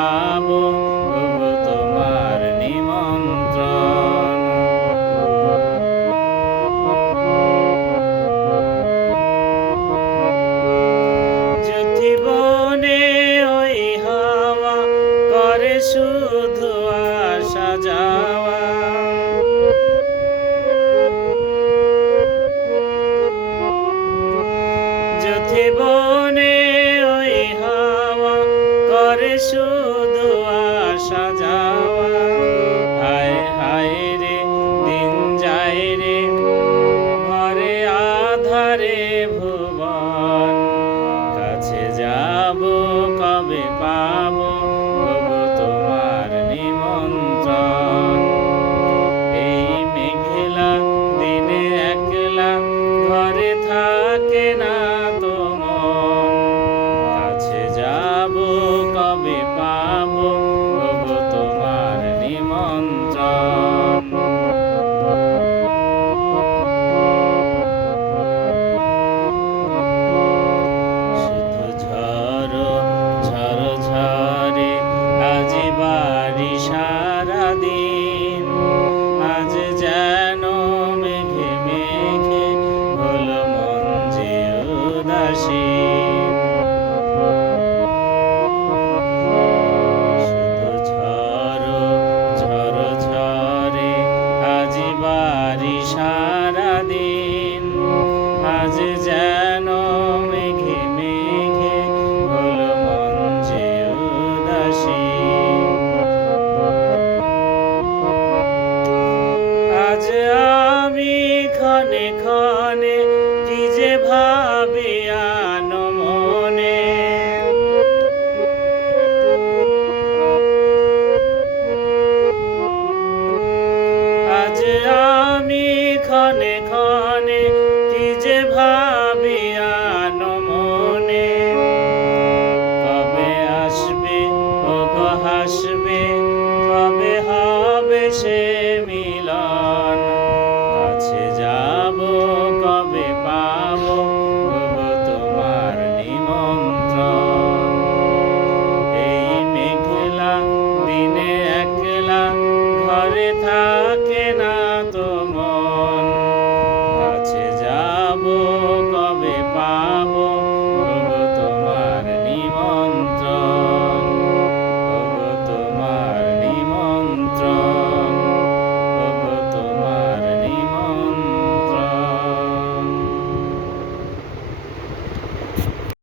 পাবো ওগো তোমার নিমন্ত্রণ। জ্যোতি বনে ওই হাওয়া করে শুধু আসা যাওয়া, জ্যোতি বনে ওই হাওয়া করে শুধু আসা যাওয়া। হায় হায় রে দিন যায় রে ঘরে আধারে ভুবন, কাছে যাব কবে পাবো ওগো তোমার নিমন্ত্রণ। এই মেঘলা দিনে একলা ঘরে থাকে না তো মন, কাছে যাব কবে পাবো ওগো তোমার নিমন্ত্রণ। শুধু ঝড়ো ঝড়ো ঝরে আজ বাড়ি সারাদিন, আজ যেন মেঘে মেঘে হলো মন যে উদাসীন। শুধু ঝড়ো ঝড়ো ঝরে আজ বাড়ি সারাদিন, আজ যেন মেঘে মেঘে হলো মন যে উদাসীন। আজ আমি ক্ষণে ক্ষণে কি যে ভাবি আনো মনে, আজ আমি ক্ষণে ক্ষণে কি যে ভাবি আনো মনে। কবে আসবে ওগো হাসবে, কবে হবে সে